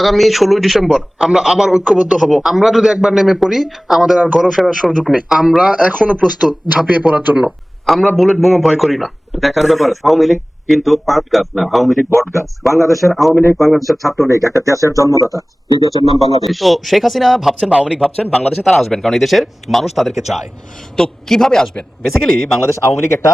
আগামী 16ই ডিসেম্বর আমরা আবার ঐক্যবদ্ধ হব। আমরা যদি একবার নেমে পড়ি, আমাদের আর ঘরে ফেরার সুযোগ নেই। আমরা এখনো প্রস্তুত ঝাঁপিয়ে পড়ার জন্য। আমরা বুলেট বোমা ভয় করি না। দেখার ব্যাপার, আওয়ামী লীগ কিন্তু পাট গাছ না, আওয়ামী লীগ বট গাছ। বাংলাদেশের আওয়ামী লীগ, বাংলাদেশের ছাত্রলীগ একটা দেশের জন্মদাতা, এই দেশের নাম বাংলাদেশ। তো শেখ হাসিনা ভাবছেন বা আওয়ামী লীগ ভাবছেন বাংলাদেশে তারা আসবেন, কারণ এই দেশের মানুষ তাদেরকে চায়। তো কিভাবে আসবেন? বেসিক্যালি বাংলাদেশ আওয়ামী লীগ একটা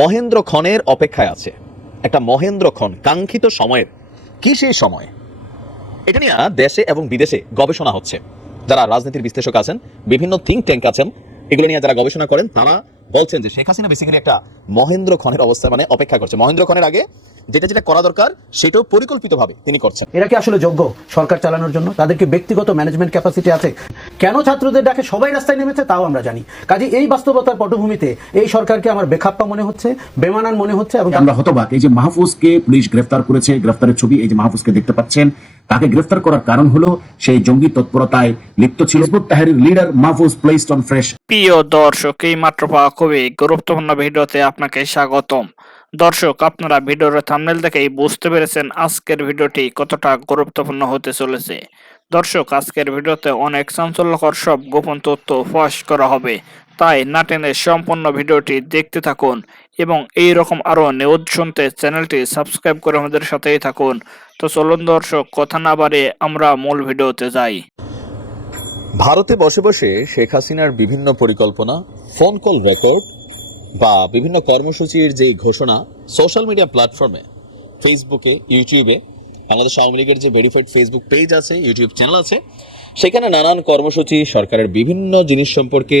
মহেন্দ্র ক্ষণের অপেক্ষায় আছে, একটা মহেন্দ্র ক্ষণ, কাঙ্ক্ষিত সময়ের। কি সেই সময়? এটা নিয়ে দেশে এবং বিদেশে গবেষণা হচ্ছে। যারা রাজনীতির বিশ্লেষক আছেন, বিভিন্ন থিঙ্ক ট্যাঙ্ক আছেন, এগুলো নিয়ে যারা গবেষণা করেন, তারা বলছেন যে শেখ হাসিনা বেসিক্যালি একটা মহেন্দ্র ক্ষণের অবস্থা মানে অপেক্ষা করছে। মহেন্দ্র ক্ষণের আগে যেটা যেটা করা দরকার সেটাও পরিকল্পিতভাবে তিনি করছেন। এরা কি আসলে যোগ্য সরকার চালানোর জন্য? তাদেরকে ব্যক্তিগত ম্যানেজমেন্ট ক্যাপাসিটি আছে? কেন ছাত্রদের ডাকে সবাই রাস্তায় নেমেছে তাও আমরা জানি। কাজে এই বাস্তবতার পটভূমিতে এই সরকারকে আমার বেখাপ্পা মনে হচ্ছে, বেমানান মনে হচ্ছে। এবং আমরা হতবাক, এই যে মাহফুজকে পুলিশ গ্রেফতার করেছে, গ্রেফতারের ছবি এই যে মাহফুজকে দেখতে পাচ্ছেন, তাকে গ্রেফতার করার কারণ হলো সেই জঙ্গি তৎপরতায় লিপ্ত ছিল Hizbut Tahrir leader Mahfuz placed on fresh. প্রিয় দর্শক, এই মাত্র পাওয়া খুবই গুরুত্বপূর্ণ ভিডিওতে আপনাকে স্বাগতম। দর্শক, আপনারা ভিডিওর থাম্বনেল দেখেই বুঝতে পেরেছেন আজকের ভিডিওটি কতটা গুরুত্বপূর্ণ হতে চলেছে। দর্শক, আজকের ভিডিওতে অনেক চাঞ্চল্যকর সব গোপন তথ্য ফাঁস করা হবে, তাই না টেনে সম্পূর্ণ ভিডিওটি দেখতে থাকুন এবং এই রকম আরো নিউজ শুনতে চ্যানেলটি সাবস্ক্রাইব করে আমাদের সাথেই থাকুন। তো চলুন দর্শক, কথা না বাড়িয়ে আমরা মূল ভিডিওতে যাই। ভারতে বসে বসে শেখ হাসিনার বিভিন্ন পরিকল্পনা, ফোন কল রেকর্ড বা বিভিন্ন কর্মসূচির যে ঘোষণা সোশ্যাল মিডিয়া প্ল্যাটফর্মে, ফেসবুকে, ইউটিউবে, বাংলাদেশ আওয়ামী লীগের যে ভেরিফাইড ফেসবুক পেজ আছে, ইউটিউব চ্যানেল আছে, সেখানে নানান কর্মসূচি, সরকারের বিভিন্ন জিনিস সম্পর্কে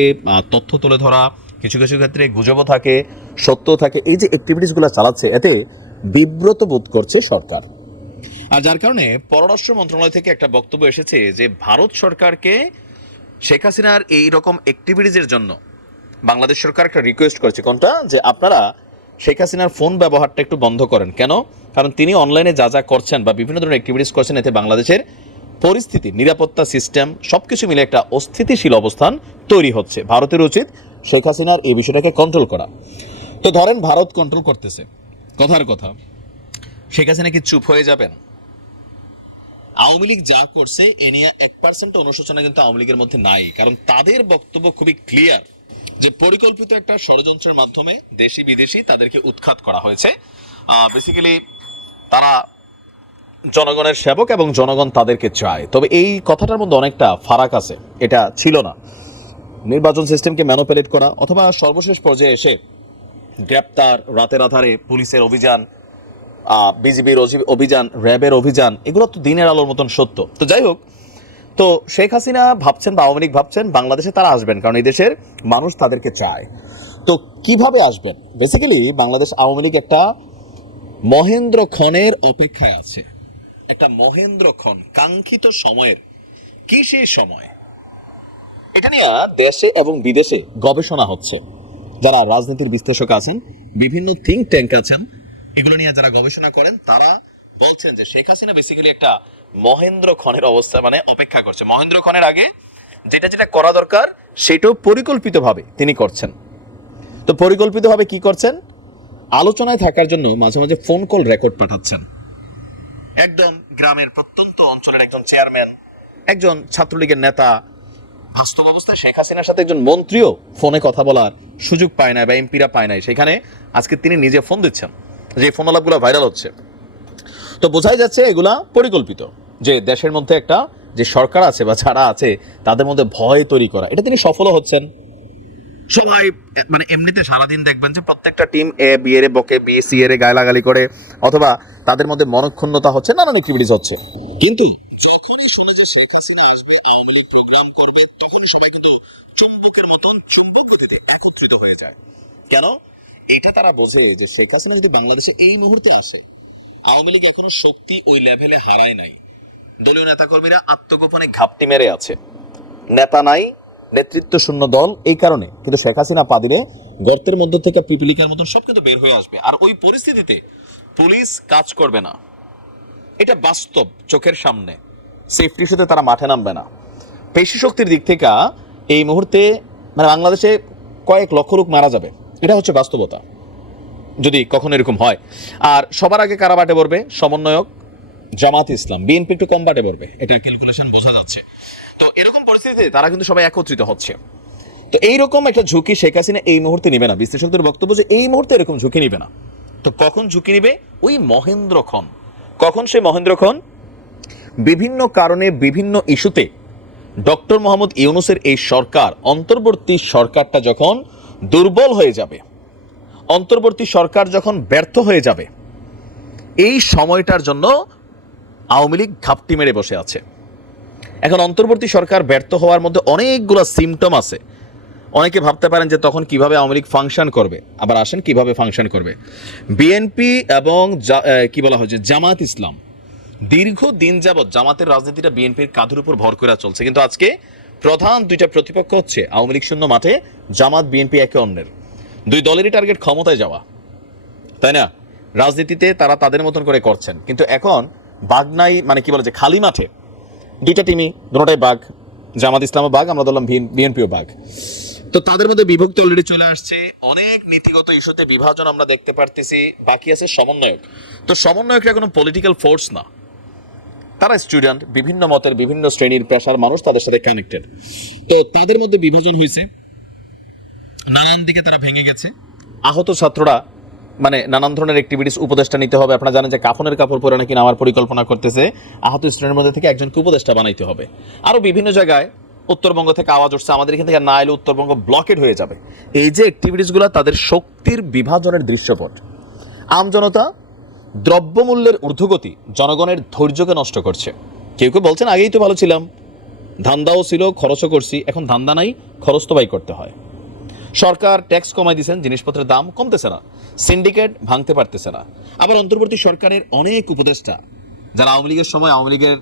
তথ্য তুলে ধরা, কিছু কিছু ক্ষেত্রে গুজবও থাকে, সত্য থাকে, এই যে অ্যাক্টিভিটিসগুলো চালাচ্ছে, এতে বিব্রত বোধ করছে সরকার। আর যার কারণে পররাষ্ট্র মন্ত্রণালয় থেকে একটা বক্তব্য এসেছে যে ভারত সরকারকে শেখ হাসিনার এই রকম অ্যাক্টিভিটিসের জন্য বাংলাদেশ সরকার একটা রিকোয়েস্ট করেছে। কোনটা? যে আপনারা শেখ হাসিনার ফোন ব্যবহারটা একটু বন্ধ করেন। কেন? কারণ তিনি অনলাইনে যা যা করছেন বা বিভিন্ন ধরনের অ্যাক্টিভিটিস করছেন, এতে বাংলাদেশের পরিস্থিতি, নিরাপত্তা সিস্টেম সবকিছু মিলে একটা অস্থিতিশীল অবস্থান তৈরি হচ্ছে। ভারতের উচিত শেখ হাসিনার এই বিষয়টাকে কন্ট্রোল করা। তো ধরেন ভারত কন্ট্রোল করতেছে, কথার কথা, শেখ হাসিনা কি চুপ হয়ে যাবেন? আওয়ামী লীগ যা করছে এ নিয়ে 1% অনুশোচনা কিন্তু আওয়ামী লীগের মধ্যে নাই, কারণ তাদের বক্তব্য খুবই ক্লিয়ার যে পরিকল্পিত একটা ষড়যন্ত্রের মাধ্যমে দেশি বিদেশি তাদেরকে উৎখাত করা হয়েছে। বেসিক্যালি তারা জনগণের সেবক এবং জনগণ তাদেরকে চায়। তবে এই কথাটার মধ্যে অনেকটা ফারাক আছে, এটা ছিল না। নির্বাচন সিস্টেমকে ম্যানিপুলেট করা অথবা সর্বশেষ পর্যায়ে এসে গ্রেপ্তার, রাতের আধারে পুলিশের অভিযান, বিজিবির অভিযান, র্যাবের অভিযান, এগুলো তো দিনের আলোর মতন সত্য। তো যাই হোক, তো শেখ হাসিনা ভাবছেন বা আওয়ামী লীগ ভাবছেন বাংলাদেশে তারা আসবেন, কারণ এই দেশের মানুষ তাদেরকে চায়। তো কিভাবে আসবেন? বেসিক্যালি বাংলাদেশ আওয়ামী লীগ একটা মহেন্দ্র ক্ষণের অপেক্ষায় আছে, একটা মহেন্দ্র ক্ষণ, কাঙ্ক্ষিত সময়ের। কি সেই সময়? এটা নিয়ে দেশে এবং বিদেশে গবেষণা হচ্ছে। যারা রাজনীতির বিশ্লেষক আছেন, বিভিন্ন থিঙ্ক ট্যাঙ্ক আছেন, এগুলো নিয়ে যারা গবেষণা করেন, তারা বলছেন যে শেখ হাসিনা বেসিক্যালি একটা মহেন্দ্র ক্ষণের অবস্থা মানে অপেক্ষা করছে। মহেন্দ্র ক্ষণের আগে যেটা যেটা করা দরকার সেটাও পরিকল্পিতভাবে তিনি করছেন। তো পরিকল্পিতভাবে কি করছেন? আলোচনায় থাকার জন্য মাঝে মাঝে ফোন কল রেকর্ড পাঠাচ্ছেন। একদম গ্রামের প্রত্যন্ত অঞ্চলের একজন চেয়ারম্যান, একজন ছাত্রলীগের নেতা, বাস্তব অবস্থায় শেখ হাসিনার সাথে একজন মন্ত্রীও ফোনে কথা বলার সুযোগ পায় না বা এমপিরা পায় নাই, সেখানে আজকে তিনি নিজে ফোন দিচ্ছেন, যে ফোন আলাপগুলো ভাইরাল হচ্ছে। তো বোঝাই যাচ্ছে এগুলা পরিকল্পিত, যে দেশের মধ্যে একটা যে সরকার আছে বা যারা আছে তাদের মধ্যে ভয় তৈরি করা। এটা তিনি সফলও হচ্ছেন। সবাই মানে এমনিতে সারাদিন দেখবেন যে প্রত্যেকটা টিম এ বি এর বকে, বি সি এর গালাগালি করে, অথবা তাদের মধ্যে মনক্ষুণ্ণতা হচ্ছে, নানান অ্যাক্টিভিটিস হচ্ছে। কিন্তু যখনই শোনে যে শেখ হাসিনা আসবে, আওয়ামী লীগ প্রোগ্রাম করবে, তখনই সবাই কিন্তু চুম্বকের মতন চুম্বক গতিতে একত্রিত হয়ে যায়। কেন? এটা তারা বোঝে যে শেখ হাসিনা যদি বাংলাদেশে এই মুহূর্তে আসে, আওয়ামী লীগ এখনো শক্তি ওই লেভেলে হারায় নাই। দলীয় নেতাকর্মীরা আত্মগোপনে ঘাপটি মেরে আছে, নেতা নাই, নেতৃত্ব শূন্য দল। এই কারণে কিন্তু শেখ হাসিনা পা দিলে গর্তের মধ্য থেকে পিপিলিকার মতন সব কিন্তু বের হয়ে আসবে। আর ওই পরিস্থিতিতে পুলিশ কাজ করবে না, এটা বাস্তব, চোখের সামনে। সেফটি ইস্যুতে তারা মাঠে নামবে না। পেশি শক্তির দিক থেকে এই মুহূর্তে মানে বাংলাদেশে কয়েক লক্ষ লোক মারা যাবে, এটা হচ্ছে বাস্তবতা যদি কখনো এরকম হয়। আর সবার আগে কারা বাটে পড়বে? সমন্বয়ক, জামাত ইসলাম, বিএনপি একটু কম বাটে পড়বে, এটা ক্যালকুলেশন বোঝা যাচ্ছে। তো এরকম পরিস্থিতিতে তারা কিন্তু সবাই একত্রিত হচ্ছে। তো এইরকম একটা ঝুঁকি শেখ হাসিনা এই মুহূর্তে নিবে না। বিশ্লেষকদের বক্তব্য যে এই মুহূর্তে এরকম ঝুঁকি নিবে না। তো কখন ঝুঁকি নিবে? ওই মহেন্দ্র খন। কখন সে মহেন্দ্র খন? বিভিন্ন কারণে বিভিন্ন ইস্যুতে ডক্টর মোহাম্মদ ইউনূসের এই সরকার, অন্তর্বর্তী সরকারটা যখন দুর্বল হয়ে যাবে, অন্তর্বর্তী সরকার যখন ব্যর্থ হয়ে যাবে, এই সময়টার জন্য আওয়ামী লীগ ঘাপটি মেরে বসে আছে। এখন অন্তর্বর্তী সরকার ব্যর্থ হওয়ার মধ্যে অনেকগুলো সিমটম আছে। অনেকে ভাবতে পারেন যে তখন কিভাবে আওয়ামী লীগ ফাংশন করবে। আবার আসেন কিভাবে ফাংশন করবে। বিএনপি এবং কি বলা হয় যে জামাত ইসলাম, দীর্ঘ দিন যাবৎ জামাতের রাজনীতিটা বিএনপির কাঁধের উপর ভর করে চলছে, কিন্তু আজকে প্রধান দুইটা প্রতিপক্ষ হচ্ছে আওয়ামী লীগ শূন্য মাঠে, জামাত বিএনপি একে অন্যের। দুই দলেরই টার্গেট ক্ষমতায় যাওয়া, তাই না? রাজনীতিতে তারা তাদের মতন করে করছেন, কিন্তু এখন বাঘ নাই, মানে কি বলে যে খালি মাঠে দুইটা টিমই, দুটোটাই বাঘ। জামাত ইসলামও বাঘ, আমরা ধরলাম বিএনপিও বাঘ। তো তাদের মধ্যে বিভক্তি অলরেডি চলে আসছে। অনেক নীতিগত ইস্যুতে বিভাজন আমরা দেখতে পারতেছি। বাকি আছে সমন্বয়ক। তো সমন্বয়করা কোনো পলিটিক্যাল ফোর্স না, তারা স্টুডেন্ট, বিভিন্ন মতের বিভিন্ন শ্রেণীর পেশার মানুষ, তাদের সাথে কানেক্টেড। তো তাদের মধ্যে বিভাজন হয়েছে, নানান দিকে তারা ভেঙে গেছে। আহত ছাত্ররা মানে নানান ধরনের অ্যাক্টিভিটিস উপদেষ্টা নিতে হবে। আপনারা জানেন যে কাফনের কাপড় পরে নাকি নেওয়ার পরিকল্পনা করতেছে। আহত স্টুডেন্টের মধ্যে থেকে একজনকে উপদেষ্টা বানাইতে হবে। আরও বিভিন্ন জায়গায় উত্তরবঙ্গ থেকে আওয়াজ উঠছে, আমাদের এখান থেকে না এলে উত্তরবঙ্গ ব্লকেড হয়ে যাবে। এই যে অ্যাক্টিভিটিসগুলো, তাদের শক্তির বিভাজনের দৃশ্যপট। আমজনতা, দ্রব্যমূল্যের ঊর্ধ্বগতি জনগণের ধৈর্যকে নষ্ট করছে। কেউ কেউ বলছেন আগেই তো ভালো ছিলাম, ধান্দাও ছিল, খরচও করছি, এখন ধান্দা নাই, খরচ তো বাই করতে হয়। সরকার ট্যাক্স কমাই দিয়েছেন, জিনিসপত্রের দাম কমতেছে না, সিন্ডিকেট ভাঙতে পারতেছে না। আবার অন্তর্বর্তী সরকারের অনেক উপদেষ্টা যারা আওয়ামী লীগের সময় আওয়ামী লীগের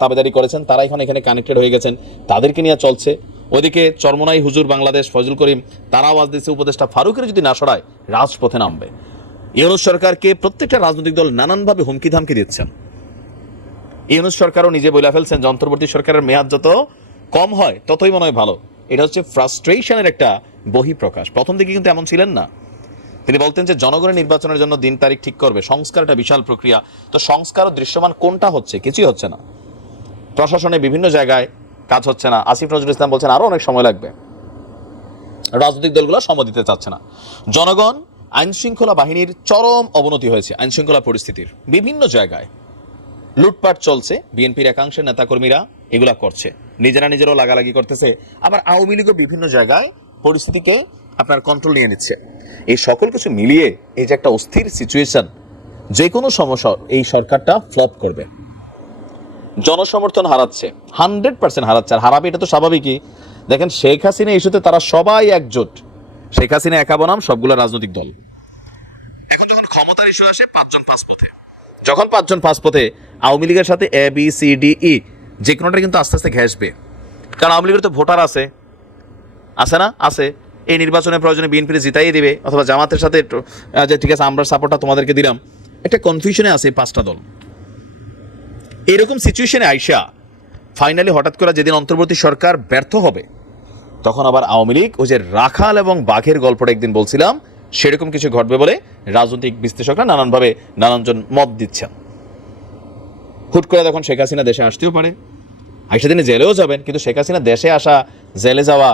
তাবেদারি করেছেন, তারা এখন এখানে কানেক্টেড হয়ে গেছেন, তাদেরকে নিয়ে চলছে। ওইদিকে চরমনাই হুজুর বাংলাদেশ ফজল করিম, তারা আওয়াজ দিচ্ছে উপদেষ্টা ফারুকের যদি না সরায় রাজপথে নামবে। ইউনূস সরকারকে প্রত্যেকটা রাজনৈতিক দল নানানভাবে হুমকি ধামকি দিচ্ছেন। ইউনূস সরকারও নিজে বলে ফেলছেন যে অন্তর্বর্তী সরকারের মেয়াদ যত কম হয় ততই মনে হয় ভালো। এটা হচ্ছে ফ্রাস্ট্রেশনের একটা বহিঃপ্রকাশ। প্রথম দিকে কিন্তু এমন ছিলেন না। তিনি বলতেন যে জনগণের নির্বাচনের জন্য দিন তারিখ ঠিক করবে, সংস্কার একটা বিশাল প্রক্রিয়া। তো সংস্কার ও দৃশ্যমান কোনটা হচ্ছে? কিছুই হচ্ছে না। প্রশাসনে বিভিন্ন জায়গায় কাজ হচ্ছে না। আসিফ নজরুল ইসলাম বলছেন আরো অনেক সময় লাগবে। রাজনৈতিক দলগুলো সময় দিতে চাচ্ছে না। জনগণ, আইন শৃঙ্খলা বাহিনীর চরম অবনতি হয়েছে। আইন শৃঙ্খলা পরিস্থিতির বিভিন্ন জায়গায় লুটপাট চলছে। বিএনপির একাংশের নেতাকর্মীরা এগুলা করছে, নিজেরাও লাগালাগি করতেছে। আবার আওয়ামী লীগও বিভিন্ন জায়গায় পরিস্থিতিকে আপনার কন্ট্রোল নিয়ে নিচ্ছে। এই সকল কিছু মিলিয়ে এই যে একটা অস্থির সিচুয়েশন, যে কোনো সমস্যা এই সরকারটা ফ্লপ করবে। জনসমর্থন হারাচ্ছে, 100% হারাচ্ছে। আর হারাবে এটা তো স্বাভাবিকই। দেখেন শেখ হাসিনা ইস্যুতে তারা সবাই একজোট। শেখ হাসিনা একা বনাম সবগুলো রাজনৈতিক দল। এখন যখন ক্ষমতার ইস্যু আসে 5 জন 5 পথে, যখন 5 জন 5 পথে, আওয়ামী লীগের সাথে ABCDE যে কোনোটা কিন্তু আস্তে আস্তে ঘেঁষবে। কারণ আওয়ামী লীগের তো ভোটার আছে না? আছে। এই নির্বাচনের প্রয়োজনে বিএনপি জিতাই দিবে, অথবা জামাতের সাথে যে ঠিক আছে আমরা সাপোর্টটা তোমাদেরকে দিলাম। একটা কনফিউশনে আছে 5টা দল। এরকম সিচুয়েশনে আইসা ফাইনালি হঠাৎ করে যেদিন অন্তর্বর্তী সরকার ব্যর্থ হবে, তখন আবার আওয়ামী লীগ ওই যে রাখাল এবং বাঘের গল্পটা একদিন বলছিলাম, সেরকম কিছু ঘটবে বলে রাজনৈতিক বিশ্লেষকরা নানানভাবে নানানজন মত দিচ্ছেন। হুট করে তখন শেখ হাসিনা দেশে আসতেও পারে, আইসা দিনে জেলেও যাবেন। কিন্তু শেখ হাসিনা দেশে আসা, জেলে যাওয়া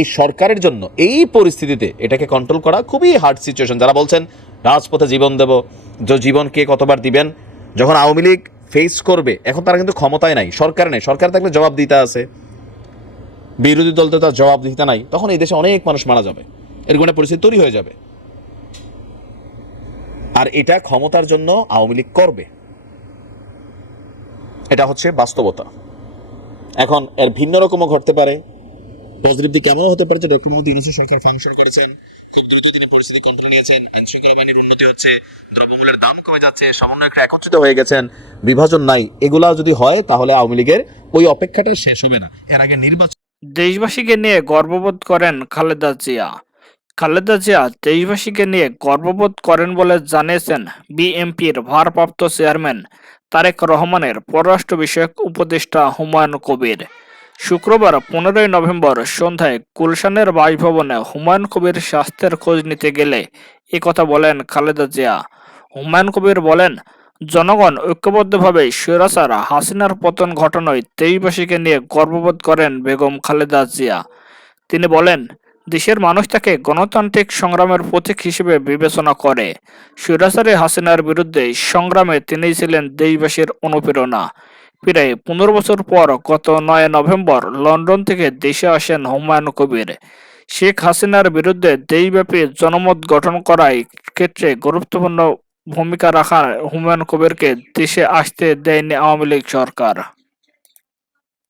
এই সরকারের জন্য এই পরিস্থিতিতে এটাকে কন্ট্রোল করা খুবই হার্ড সিচুয়েশন। যারা বলছেন রাজপথে জীবন দেব, যে জীবন কে কতবার দিবেন, যখন আওয়ামী লীগ ফেস করবে, এখন তারা কিন্তু ক্ষমতায় নাই, সরকার নেই। সরকার থাকলে জবাব দিতে আছে, বিরোধী দল তো তার জবাব দিতে নাই। তখন এই দেশে অনেক মানুষ মারা যাবে, এরকম একটা পরিস্থিতি তৈরি হয়ে যাবে। আর এটা ক্ষমতার জন্য আওয়ামী লীগ করবে, এটা হচ্ছে বাস্তবতা। এখন এর ভিন্ন রকমও ঘটতে পারে। পজিটিভ দিক এমনও হতে পারে যে ডক্টর মোহাম্মদ ইউনূসের সরকার ফাংশন করেছেন, খুব দ্রুত তিনি পরিস্থিতি কন্ট্রোলে নিয়েছেন, আইন শৃঙ্খলা বাহিনীর উন্নতি হচ্ছে, দ্রব্যমূল্যের দাম কমে যাচ্ছে, সমন্বয়করা একত্রিত হয়ে গেছেন, বিভাজন নাই। এগুলা যদি হয় তাহলে আওয়ামী লীগের ওই অপেক্ষাটা শেষ হবে না। এর আগে নির্বাচন। দেশবাসীকে নিয়ে গর্ববোধ করেন খালেদা জিয়া। খালেদা জিয়া দেশবাসীকে নিয়ে গর্ববোধ করেন বলে জানিয়েছেন বিএনপির ভারপ্রাপ্ত চেয়ারম্যান তারেক রহমানের পররাষ্ট্র বিষয়ক উপদেষ্টা হুমায়ুন কবির। শুক্রবার 15 নভেম্বর সন্ধ্যায় গুলশানের বাসভবনে হুমায়ুন কবির স্বাস্থ্যের খোঁজ নিতে গেলে একথা বলেন খালেদা জিয়া। হুমায়ুন কবির বলেন, জনগণ ঐক্যবদ্ধভাবে স্বৈরাচার হাসিনার পতন ঘটানোয় দেশবাসীকে নিয়ে গর্ববোধ করেন বেগম খালেদা জিয়া। তিনি বলেন, দেশের মানুষ তাকে গণতান্ত্রিক সংগ্রামের প্রতীক হিসেবে বিবেচনা করে। স্বৈরাচারী হাসিনার বিরুদ্ধে সংগ্রামে তিনিই ছিলেন দেশবাসীর অনুপ্রেরণা। প্রায় 15 বছর পর গত 9 নভেম্বর লন্ডন থেকে দেশে আসেন হুমায়ুন কবির। শেখ হাসিনার বিরুদ্ধে দেশব্যাপী জনমত গঠন করার ক্ষেত্রে গুরুত্বপূর্ণ ভূমিকা রাখা হুমায়ুন কবিরকে দেশে আসতে দেয়নি আওয়ামী লীগ সরকার।